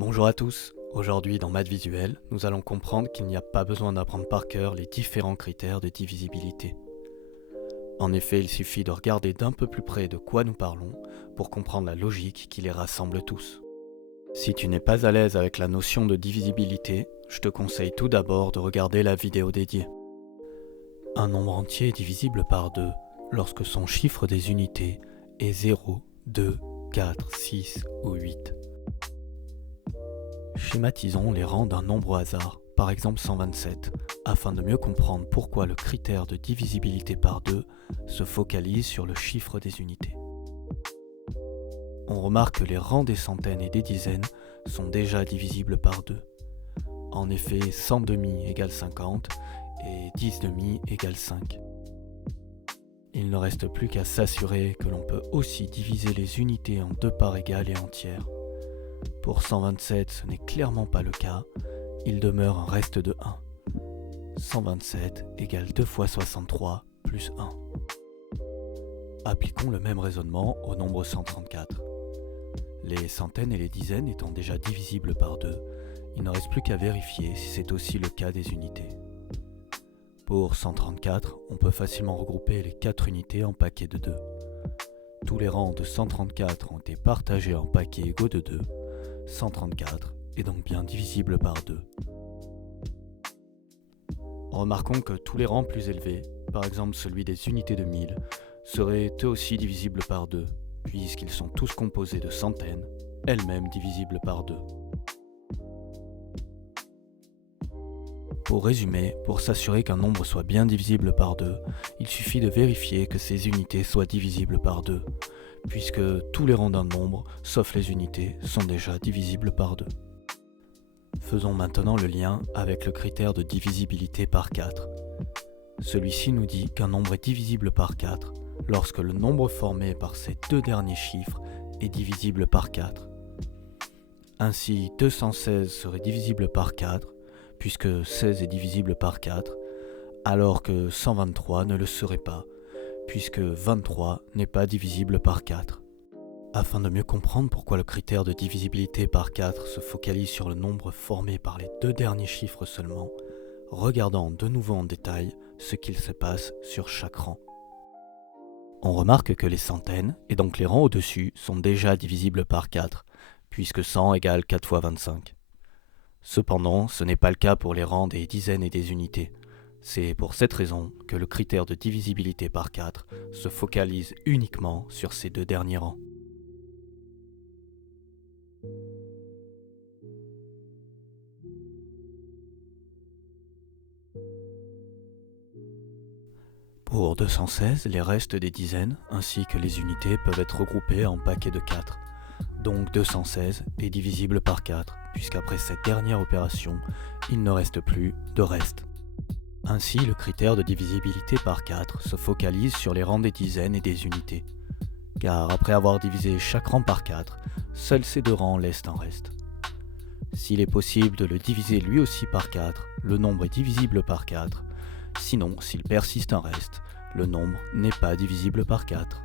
Bonjour à tous, aujourd'hui dans Maths Visuel, nous allons comprendre qu'il n'y a pas besoin d'apprendre par cœur les différents critères de divisibilité. En effet, il suffit de regarder d'un peu plus près de quoi nous parlons pour comprendre la logique qui les rassemble tous. Si tu n'es pas à l'aise avec la notion de divisibilité, je te conseille tout d'abord de regarder la vidéo dédiée. Un nombre entier est divisible par 2 lorsque son chiffre des unités est 0, 2, 4, 6 ou 8. Schématisons les rangs d'un nombre au hasard, par exemple 127, afin de mieux comprendre pourquoi le critère de divisibilité par 2 se focalise sur le chiffre des unités. On remarque que les rangs des centaines et des dizaines sont déjà divisibles par 2. En effet, 100 demi égale 50 et 10 demi égale 5. Il ne reste plus qu'à s'assurer que l'on peut aussi diviser les unités en deux parts égales et entières. Pour 127, ce n'est clairement pas le cas, il demeure un reste de 1. 127 égale 2 fois 63 plus 1. Appliquons le même raisonnement au nombre 134. Les centaines et les dizaines étant déjà divisibles par 2, il ne reste plus qu'à vérifier si c'est aussi le cas des unités. Pour 134, on peut facilement regrouper les 4 unités en paquets de 2. Tous les rangs de 134 ont été partagés en paquets égaux de 2. 134 est donc bien divisible par 2. Remarquons que tous les rangs plus élevés, par exemple celui des unités de 1000, seraient eux aussi divisibles par 2, puisqu'ils sont tous composés de centaines, elles-mêmes divisibles par 2. Pour résumer, pour s'assurer qu'un nombre soit bien divisible par 2, il suffit de vérifier que ces unités soient divisibles par 2, puisque tous les rangs d'un nombre, sauf les unités, sont déjà divisibles par 2. Faisons maintenant le lien avec le critère de divisibilité par 4. Celui-ci nous dit qu'un nombre est divisible par 4 lorsque le nombre formé par ces deux derniers chiffres est divisible par 4. Ainsi, 216 serait divisible par 4, puisque 16 est divisible par 4, alors que 123 ne le serait pas, puisque 23 n'est pas divisible par 4. Afin de mieux comprendre pourquoi le critère de divisibilité par 4 se focalise sur le nombre formé par les deux derniers chiffres seulement, regardons de nouveau en détail ce qu'il se passe sur chaque rang. On remarque que les centaines, et donc les rangs au-dessus, sont déjà divisibles par 4, puisque 100 égale 4 fois 25. Cependant, ce n'est pas le cas pour les rangs des dizaines et des unités. C'est pour cette raison que le critère de divisibilité par 4 se focalise uniquement sur ces deux derniers rangs. Pour 216, les restes des dizaines ainsi que les unités peuvent être regroupés en paquets de 4. Donc 216 est divisible par 4, puisqu'après cette dernière opération, il ne reste plus de reste. Ainsi, le critère de divisibilité par 4 se focalise sur les rangs des dizaines et des unités. Car après avoir divisé chaque rang par 4, seuls ces deux rangs laissent un reste. S'il est possible de le diviser lui aussi par 4, le nombre est divisible par 4. Sinon, s'il persiste un reste, le nombre n'est pas divisible par 4.